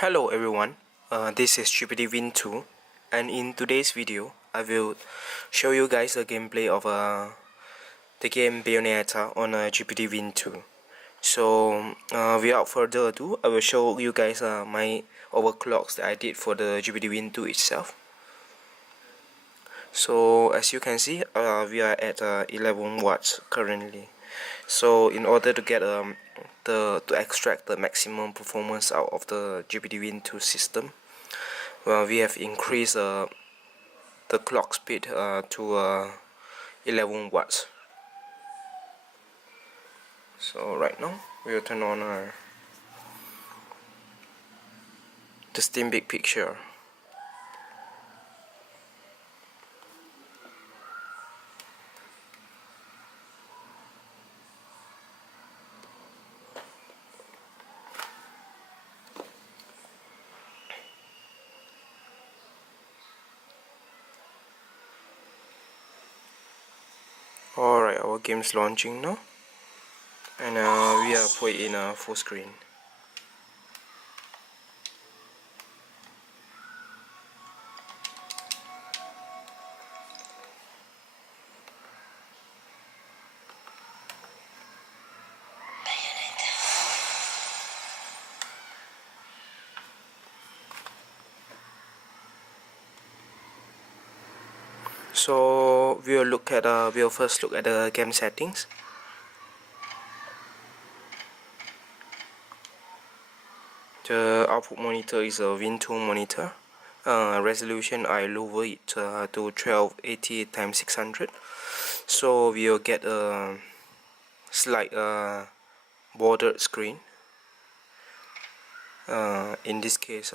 Hello everyone, this is GPD Win 2, and in today's video I will show you guys the gameplay of the game Bayonetta on GPD Win 2. So without further ado, I will show you guys my overclocks that I did for the GPD Win 2 itself. So as you can see, we are at 11 watts currently. So in order to get to extract the maximum performance out of the GPD Win 2 system, well, we have increased the clock speed to 11 watts. So right now we will turn on the Steam Big Picture. Alright, our game is launching now, and we are put in a full screen. So we'll first look at the game settings. The output monitor is a Win 2 monitor. Resolution I lower it to 1280 x 600. So we'll get a slight bordered screen. In this case,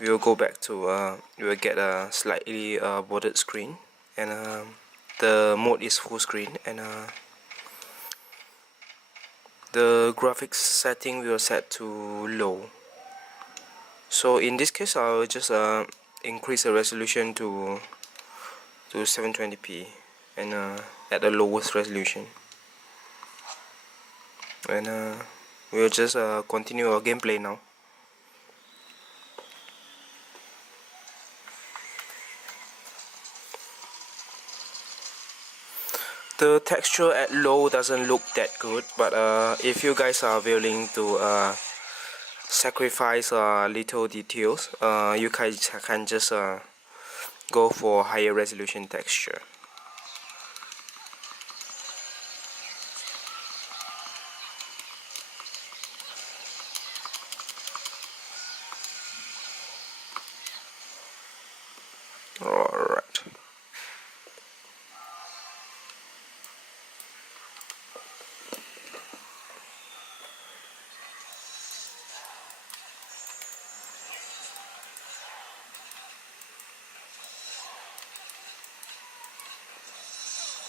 we will go back to we will get a slightly bordered screen, and the mode is full screen, and the graphics setting we will set to low. So in this case, I will just increase the resolution to 720p, and at the lowest resolution, and we will just continue our gameplay now. The texture at low doesn't look that good, but if you guys are willing to sacrifice little details, you guys can just go for higher resolution texture. Alright.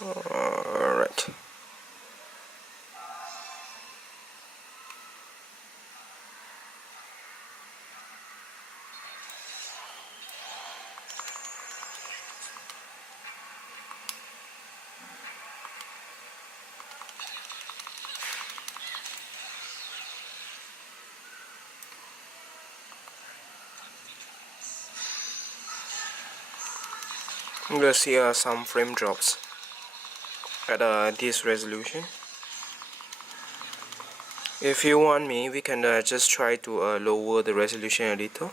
Alright. We'll see some frame drops at this resolution. If you want me, we can just try to lower the resolution a little,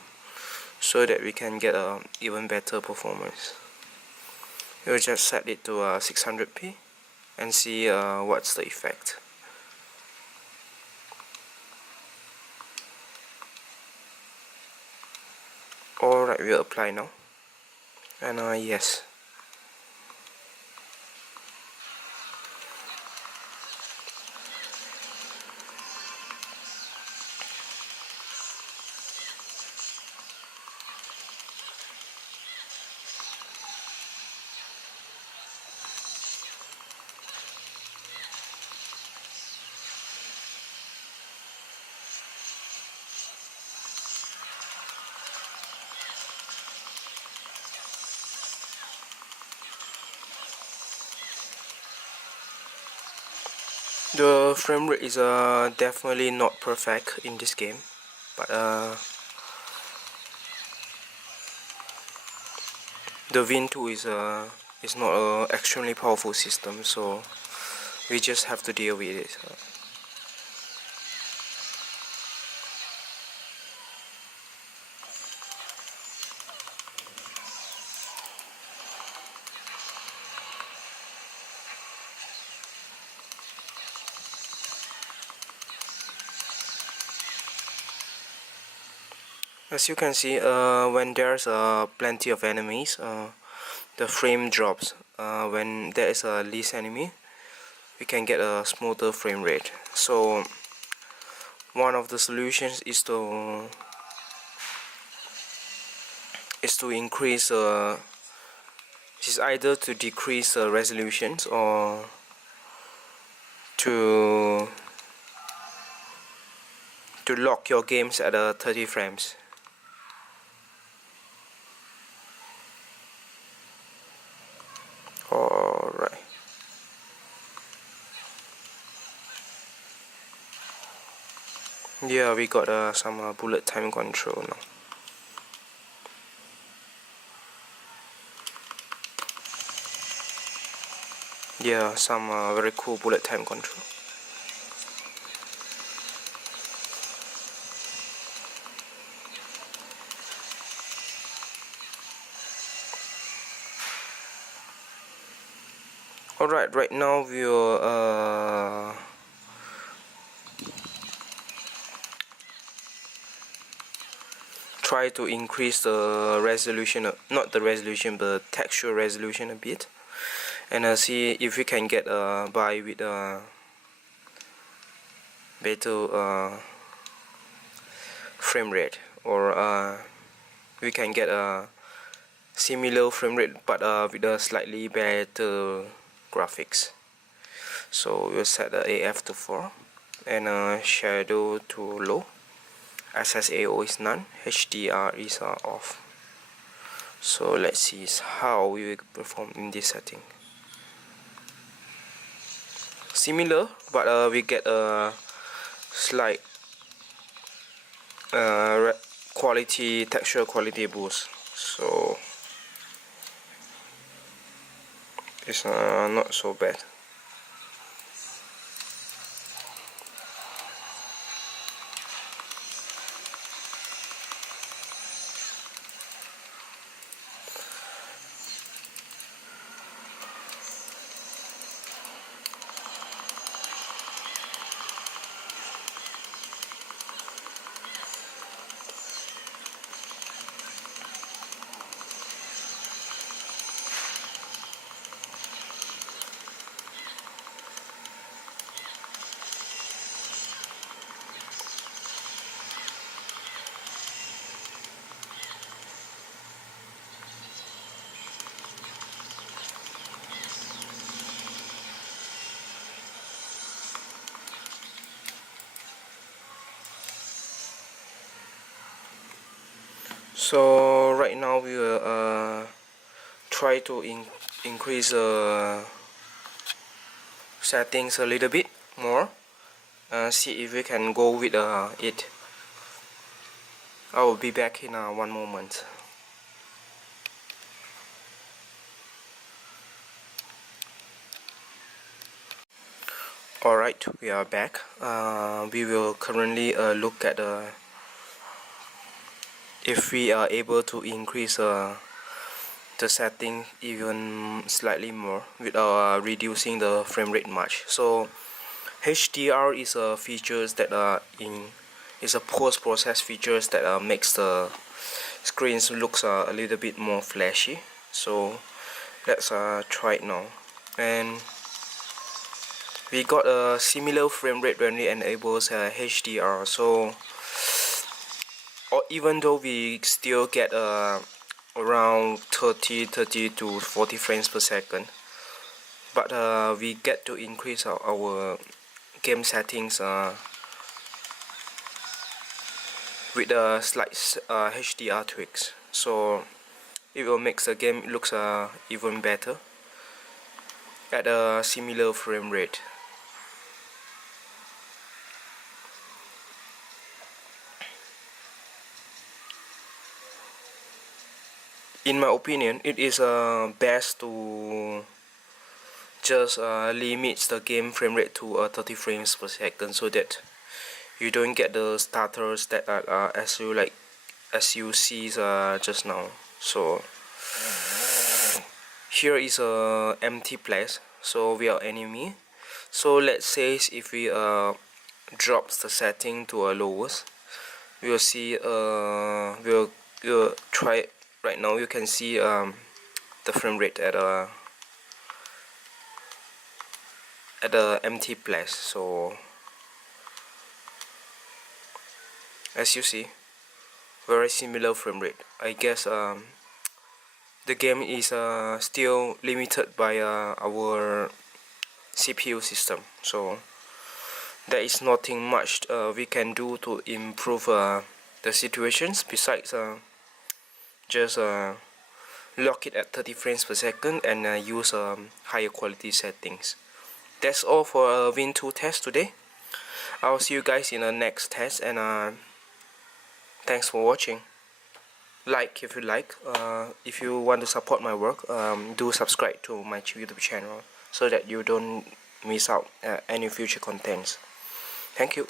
so that we can get even better performance. We'll just set it to 600p and see what's the effect. Alright, we'll apply now, and yes. The frame rate is definitely not perfect in this game, but the Win 2 is not an extremely powerful system, so we just have to deal with it. As you can see, when there's plenty of enemies, the frame drops. When there is a least enemy, we can get a smoother frame rate. So one of the solutions is to increase is either to decrease the resolutions or to lock your games at 30 frames. Alright. Yeah, we got some bullet time control now. Yeah, some very cool bullet time control. Alright, right now we'll try to increase the resolution, not the resolution, but the texture resolution a bit, and see if we can get by with better frame rate, or we can get a similar frame rate but with a slightly better graphics. So we'll set the AF to 4 and shadow to low, SSAO is none, HDR is off. So let's see how we will perform in this setting. Similar, but we get a slight texture quality boost, so it's not so bad. So right now we will try to increase settings a little bit more, see if we can go with it. I will be back in one moment. Alright, we are back. We will currently look at if we are able to increase the setting even slightly more without reducing the frame rate much. So HDR is a features that is a post-process features that makes the screens looks a little bit more flashy. So let's try it now. And we got a similar frame rate when we enables HDR. So even though we still get around 30 to 40 frames per second, but we get to increase our game settings with a slight HDR tweaks, so it will make the game looks even better at a similar frame rate. in my opinion, it is best to just limit the game frame rate to 30 frames per second, so that you don't get the stutters that are as you see just now. So here is a empty place, so we are enemy. So let's say if we drops the setting to a lowest, we will see we'll try right now. You can see the frame rate at a empty place. So as you see, very similar frame rate. I guess the game is still limited by our CPU system, so there is nothing much we can do to improve the situations besides just lock it at 30 frames per second and use higher quality settings. That's all for Win 2 test today. I'll see you guys in the next test, and thanks for watching. Like if you like. If you want to support my work, do subscribe to my YouTube channel so that you don't miss out any future contents. Thank you.